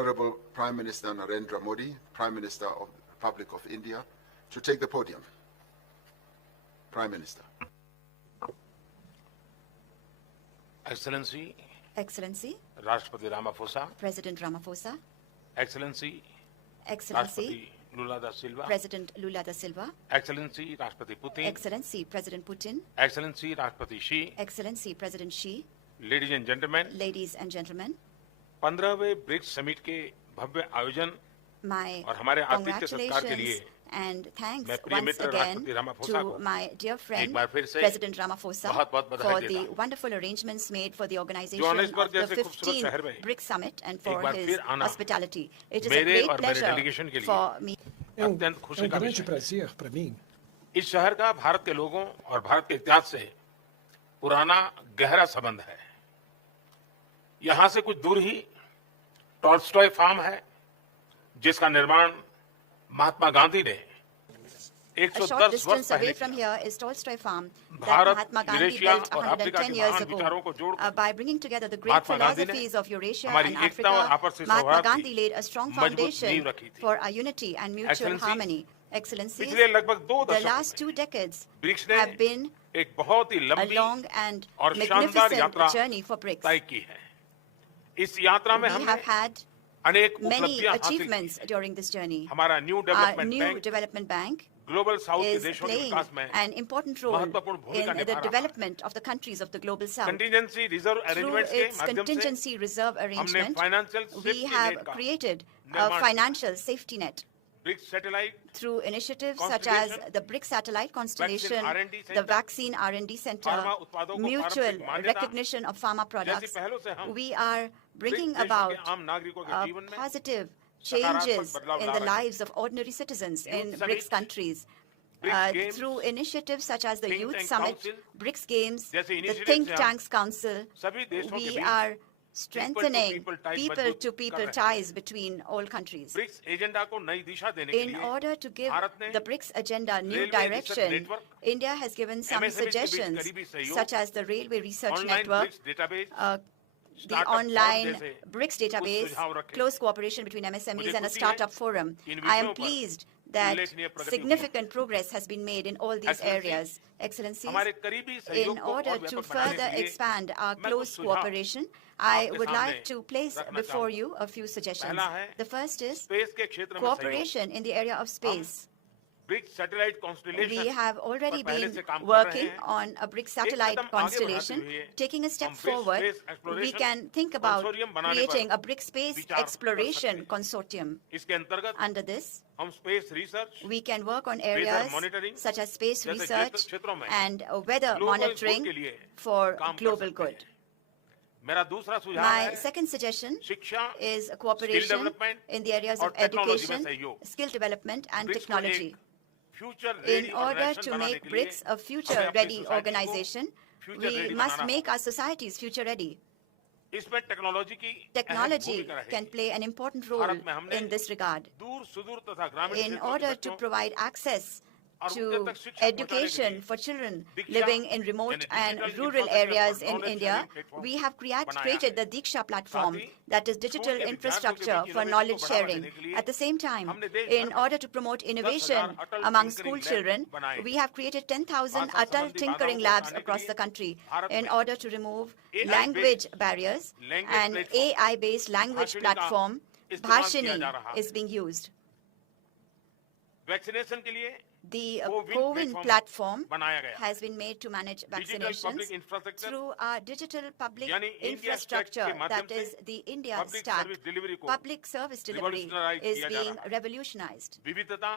Honorable Prime Minister Narendra Modi, Prime Minister of the Republic of India, to take the podium. Prime Minister. Excellency, Rashtrapati Ramaphosa, President Ramaphosa, Excellency, Excellency, Rashtrapati Lula da Silva, President Lula da Silva, Excellency, Rashtrapati Putin, Excellency, President Putin, Excellency, Rashtrapati Xi, Excellency, President Xi, ladies and gentlemen, 15वें BRICS summit के भव्य आयोजन और हमारे आतिथ्य सत्कार के लिए and thanks मैं प्रिय once मित्र again राष्ट्रपति रामाफोसा to को my dear friend एक बार फिर से President Ramaphosa बहुत-बहुत बधाई for देता the हूं। wonderful arrangements made for the organization Johannesburg of the जैसे खूबसूरत शहर 15th में BRICS Summit and एक for बार his फिर आना hospitality. It is a मेरे great और मेरे डेलीगेशन pleasure के लिए for me. अत्यंत खुशी का grande विषय है। prazer para mim. इस शहर का भारत के लोगों और भारत के इतिहास से पुराना गहरा संबंध है। यहाँ से कुछ दूर ही टॉल्स्टॉय फार्म है, जिसका निर्माण महात्मा गांधी ने A short 110 वर्ष distance away पहले from किया। here is Tolstoy Farm that Bharat, Mahatma Gandhi Eurasia built और अफ्रीका 110 के years महान ago. विचारों को जोड़कर By bringing together the great Mahatma Gandhi ने philosophies of Eurasia हमारी and एकता और Africa, आपसी Mahatma सौहार्द Gandhi की laid a strong मजबूत foundation नींव रखी थी। for our unity and mutual Excellency, harmony. Excellencies, पिछले लगभग 2 the दशकों last में 2 decades ब्रिक्स ने have been एक बहुत ही a लंबी long and और शानदार magnificent यात्रा journey for BRICS. तय की है। इस यात्रा में We हमने have had अनेक many उपलब्धियां हासिल की achievements during this journey. हमारा new Our development new bank development bank global south के is देशों के playing विकास में an important role महत्वपूर्ण भूमिका in the निभा रहा है। development of the countries of the global south. Contingency reserve Through arrangements के its माध्यम से contingency reserve हमने arrangement, financial we safety have net का created a निर्माण financial safety net. BRICS satellite Through initiatives such as Constellation, the BRICS Satellite Constellation, R&D the Center, Vaccine R&D Center, pharma उत्पादों को mutual पारंपरिक मान्यता recognition of pharma जैसी products, पहलों से हम we are bringing ब्रिक्स देशों about के आम नागरिकों के जीवन में positive सकारात्मक changes बदलाव in ला the रहे हैं। lives of ordinary citizens in Youth BRICS Summit, countries. BRICS Games, Through initiatives such as the Think Youth Tank Summit, Council, BRICS Games, जैसे the initiatives Think से हम Tanks Council, सभी देशों के we beach are strengthening people-to-people ties people-to-people मजबूत कर रहे हैं। ties between all countries. BRICS agenda को नई दिशा देने के In लिए order to give भारत ने the BRICS agenda new Railway Research direction, Network, India has given some MSMEs के बीच suggestions, करीबी सहयोग, such as the Railway Research online Network, BRICS database the Startup Forum online जैसे BRICS कुछ database, सुझाव रखे। close cooperation between MSMEs मुझे and a खुशी है startup forum. In I am विषयों पर pleased that उल्लेखनीय प्रगति हुई है। significant progress has been made in all these Excellency, areas. Excellencies, हमारे करीबी सहयोग in को और order to व्यापक बनाने further के लिए expand our मैं कुछ close सुझाव cooperation, I आपके would सामने like to place रखना before चाहूंगा। you a few suggestions. पहला है The first is स्पेस के क्षेत्र में सहयोग। cooperation in the area of space. BRICS satellite constellation We have already पर पहले been से काम कर working रहे हैं। on a BRICS satellite कदम आगे constellation. बढ़ाते हुए Taking a step हम BRICS forward, Space we Exploration can think about Consortium बनाने creating पर a BRICS Space विचार कर Exploration सकते हैं। Consortium. इसके अंतर्गत Under this, हम space research we can work on weather areas monitoring such as space जैसे research क्षेत्रों में and weather global good monitoring के लिए for काम कर global सकते good. हैं। मेरा दूसरा सुझाव My है second suggestion शिक्षा is skill cooperation development in the areas और of technology में education, सहयोग। skill development and ब्रिक्स को technology. एक future In ready order organisation to बनाने make के लिए BRICS a हमें अपनी future-ready society को organization, future we ready must banana make our societies future-ready. इसमें टेक्नोलॉजी की अहम Technology भूमिका रहेगी। can play an important role Bharat में हमने in this regard. दूर सुदूर तथा ग्रामीण In क्षेत्रों के order to बच्चों provide access और to उनके तक शिक्षा पहुंचाने के education लिए for children Diksha living in remote यानी and digital rural infrastructure areas for in knowledge India, sharing platform we have बनाया created the है। Diksha platform, साथ ही that is digital स्कूल के infrastructure विद्यार्थियों के for बीच knowledge innovation को बढ़ावा sharing. देने के लिए At the same time, हमने देश in भर में order to promote 10,000 innovation Atal among tinkering school labs children, बनाए। we have created 10,000 भाषा Atal संबंधी tinkering बाधाओं को labs हटाने के across लिए the country भारत in में order to remove AI language based barriers, language and platform, AI-based language Bhashini का platform, इस्तेमाल किया जा Bhashini, रहा है। is being used. वैक्सीनेशन के लिए The Co-win CoWIN platform बनाया गया has been made to manage digital vaccinations public infrastructure through our digital public यानी India infrastructure, Stack के माध्यम that is से the India public Stack. service delivery को Public service delivery revolutionize is किया जा being रहा है। revolutionized. विविधता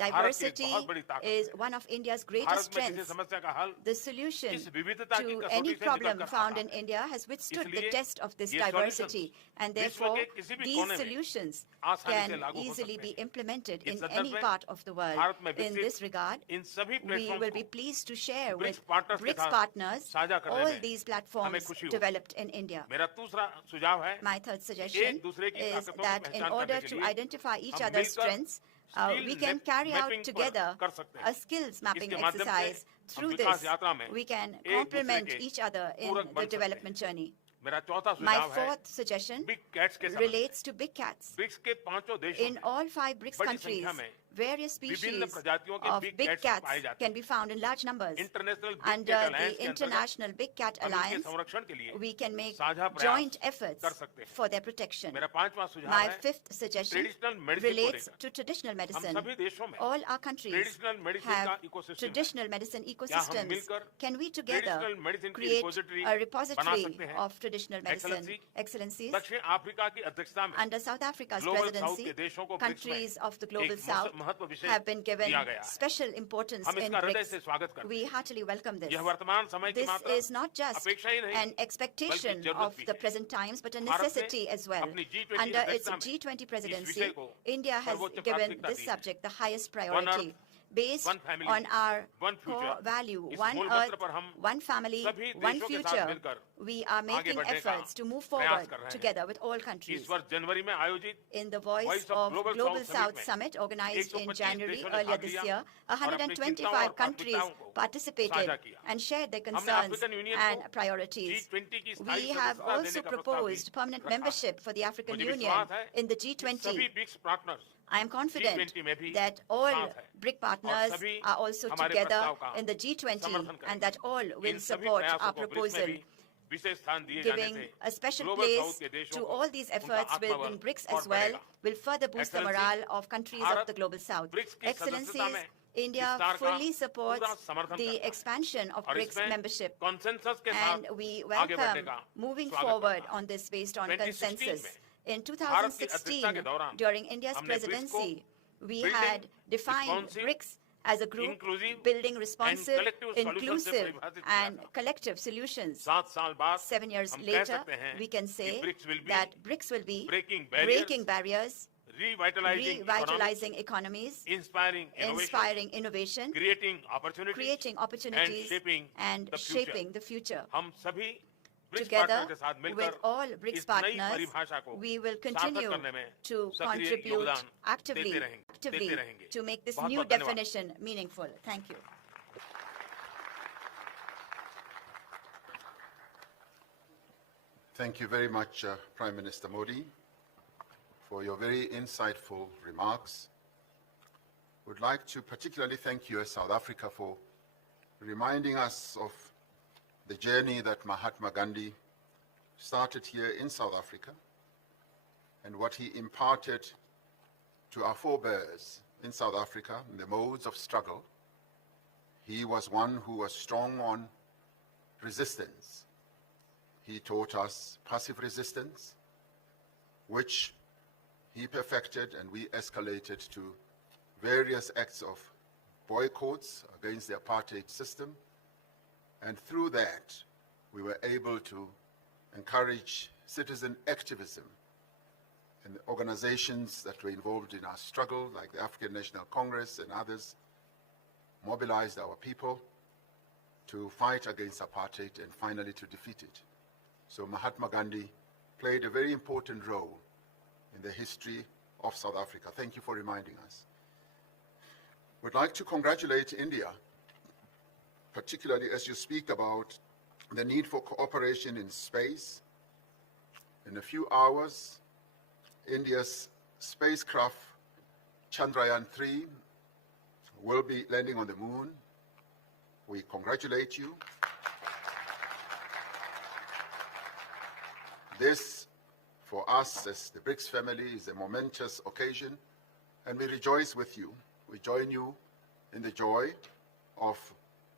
Diversity बहुत बड़ी ताकत is one of India's greatest Bharat में किसी strengths. समस्या का हल The solution इस विविधता की to कसौटी any से problem निकल कर found आता in है। India has withstood the इसलिए test of this ये diversity, and विश्व therefore के किसी भी these कोने में solutions आसानी से can लागू हो easily सकते be हैं। implemented इस in संदर्भ any में part of the world. Bharat में In विकसित this regard, इन सभी we will प्लेटफॉर्म्स be को pleased to share BRICS with partners के BRICS साथ partners साझा करने all में these हमें platforms खुशी होगी। developed in India. मेरा दूसरा सुझाव है My third suggestion एक दूसरे की is ताकतों की that in पहचान order करने के to लिए identify each हम other's मिलकर strengths, skill we can carry out mapping पर together कर सकते हैं। a skills mapping इसके माध्यम से exercise. हम Through विकास this, यात्रा में we can एक दूसरे complement के each other in पूरक बन the सकते हैं। development journey. मेरा चौथा My सुझाव है fourth suggestion बिग कैट्स के संबंध relates to big cats. BRICS के पांचों देशों In में all 5 BRICS बड़ी countries, संख्या में various विभिन्न species प्रजातियों के of big big cats cats पाए जाते can हैं। be found in large numbers. International Big Under Cat the Alliance के अंतर्गत International Big Cat हम इनके Alliance, संरक्षण के लिए we can make साझा प्रयास joint कर efforts सकते हैं। for their protection. मेरा पांचवा सुझाव My है fifth suggestion ट्रेडिशनल मेडिसिन को relates लेकर to traditional हम medicine. सभी देशों में All our countries traditional medicine का have इकोसिस्टम traditional medicine क्या हम ecosystems. मिलकर Can we together traditional medicine की create रिपोजिटरी a बना repository सकते हैं? of traditional medicine? Excellencies, दक्षिण अफ्रीका की अध्यक्षता में under South Africa's global south presidency, के देशों को ब्रिक्स में countries of the global एक south महत्व विशेष have been given दिया गया है। special importance हम in इसका हृदय से BRICS. स्वागत करते We हैं। heartily welcome this. यह वर्तमान समय की This मात्र is not just अपेक्षा ही नहीं an expectation बल्कि जरूरत of भी the है। present times, but a Bharat ने necessity as well. अपनी G20 Under its अध्यक्षता में G20 इस presidency, विषय को India has सर्वोच्च given प्राथमिकता this दी है। subject the highest One priority. Earth, Based one family, on our one future. core value, इस one मूल मंत्र earth, पर हम one family, सभी one देशों के साथ future, मिलकर we are making बढ़ने का efforts to move प्रयास forward कर रहे हैं। together with all इस countries. वर्ष जनवरी में आयोजित In the Voice Voice of Global Global South South Summit Summit organized in 125 January देशों ने earlier भाग this लिया year, और अपनी चिंताओं 125 और countries प्राथमिकताओं को participated साझा किया। and shared their हमने concerns अफ्रीकन यूनियन and को priorities. G20 की स्थायी We have सदस्यता देने also का प्रस्ताव भी proposed permanent रखा। membership for the African मुझे Union विश्वास है in the कि G20. सभी BRICS partners I am confident G20 में भी that all साथ है BRIC और partners सभी are also हमारे together प्रस्ताव का in the G20 समर्थन करेंगे। and that all in will सभी support प्रयासों our को ब्रिक्स में proposal, भी विशेष स्थान दिए जाने giving से a special global south place के देशों to को all these उनका efforts आत्मबल within BRICS और as well, बढ़ेगा। will further boost the Excellency, morale of countries of Bharat the global south. BRICS की सदस्यता Excellencies, में India विस्तार का fully पूरा supports समर्थन the करता है expansion of और BRICS इसमें membership, कंसेंसस के and साथ we आगे बढ़ने welcome का moving स्वागत forward करता है। on this based on 2016 consensus. में In भारत की अध्यक्षता के 2016, दौरान during India's हमने ब्रिक्स को presidency, we building had defined responsive, BRICS as a group inclusive building responsive, collective solutions से inclusive, परिभाषित किया and था। collective solutions. 7 साल बाद 7 years हम कह later, सकते हैं we can कि say BRICS will be that BRICS will be breaking breaking barriers, revitalizing revitalizing economies, inspiring inspiring innovation, creating opportunities, creating opportunities, and and shaping shaping the future. हम सभी BRICS Together partner के साथ with मिलकर all BRICS इस नई partners, परिभाषा को we will सार्थक continue करने में to सक्रिय contribute योगदान actively देते रहेंगे to make this बहुत new बहुत धन्यवाद। definition meaningful. Thank you. Thank you very much, Prime Minister Modi, for your very insightful remarks. Would like to particularly thank you as South Africa for reminding us of the journey that Mahatma Gandhi started here in South Africa and what he imparted to our forebears in South Africa in the modes of struggle. He was one who was strong on resistance. He taught us passive resistance, which he perfected and we escalated to various acts of boycotts against the apartheid system. And through that, we were able to encourage citizen activism and the organizations that were involved in our struggle, like the African National Congress and others, mobilized our people to fight against apartheid and finally to defeat it. So Mahatma Gandhi played a very important role in the history of South Africa. Thank you for reminding us. We'd like to congratulate India, particularly as you speak about the need for cooperation in space. In a few hours, India's spacecraft Chandrayaan-3 will be landing on the moon. We congratulate you. This, for us as the BRICS family, is a momentous occasion, and we rejoice with you. We join you in the joy of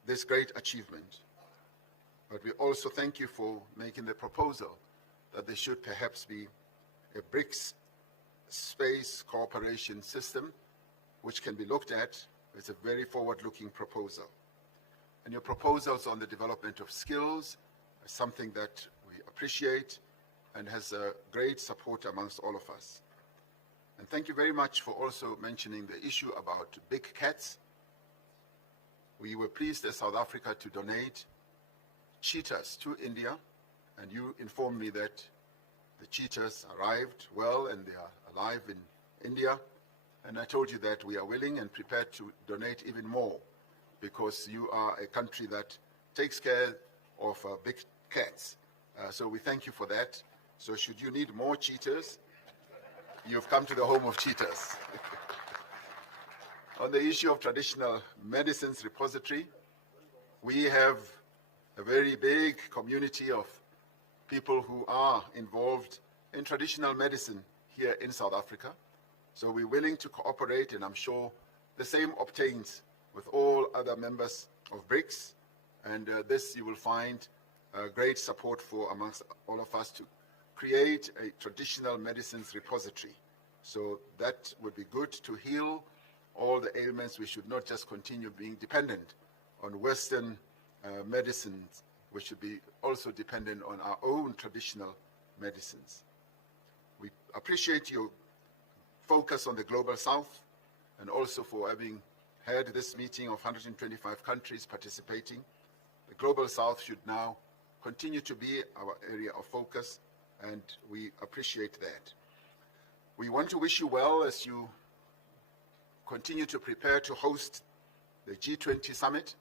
this great achievement. But we also thank you for making the proposal that there should perhaps be a BRICS space cooperation system, which can be looked at. It's a very forward-looking proposal. And your proposals on the development of skills is something that we appreciate and has a great support amongst all of us. And thank you very much for also mentioning the issue about big cats. We were pleased as South Africa to donate cheetahs to India, and you informed me that the cheetahs arrived well and they are alive in India. And I told you that we are willing and prepared to donate even more because you are a country that takes care of big cats. So we thank you for that. So should you need more cheaters, you've come to the home of cheaters. On the issue of traditional medicines repository, we have a very big community of people who are involved in traditional medicine here in South Africa. So we're willing to cooperate, and I'm sure the same obtains with all other members of Brics. And this you will find great support for amongst all of us to create a traditional medicines repository. So that would be good to heal all the ailments. We should not just continue being dependent on Western medicines. We should be also dependent on our own traditional medicines. We appreciate your focus on the Global South, and also for having had this meeting of 125 countries participating. The Global South should now continue to be our area of focus, and we appreciate that. We want to wish you well as you continue to prepare to host the G20 summit,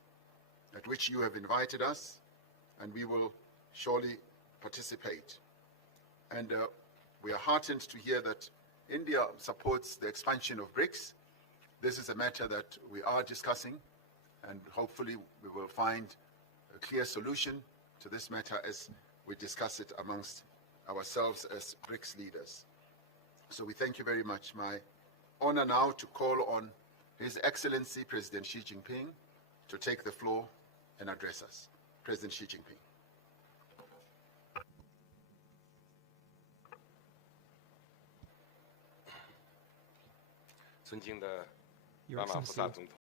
at which you have invited us, and we will surely participate. And we are heartened to hear that India supports the expansion of Brics. This is a matter that we are discussing, and hopefully we will find a clear solution to this matter as we discuss it amongst ourselves as Brics leaders. So we thank you very much. My honor now to call on His Excellency President Xi Jinping to take the floor and address us. President Xi Jinping. 尊敬的 Your 拉马福萨 Excellency, 总统，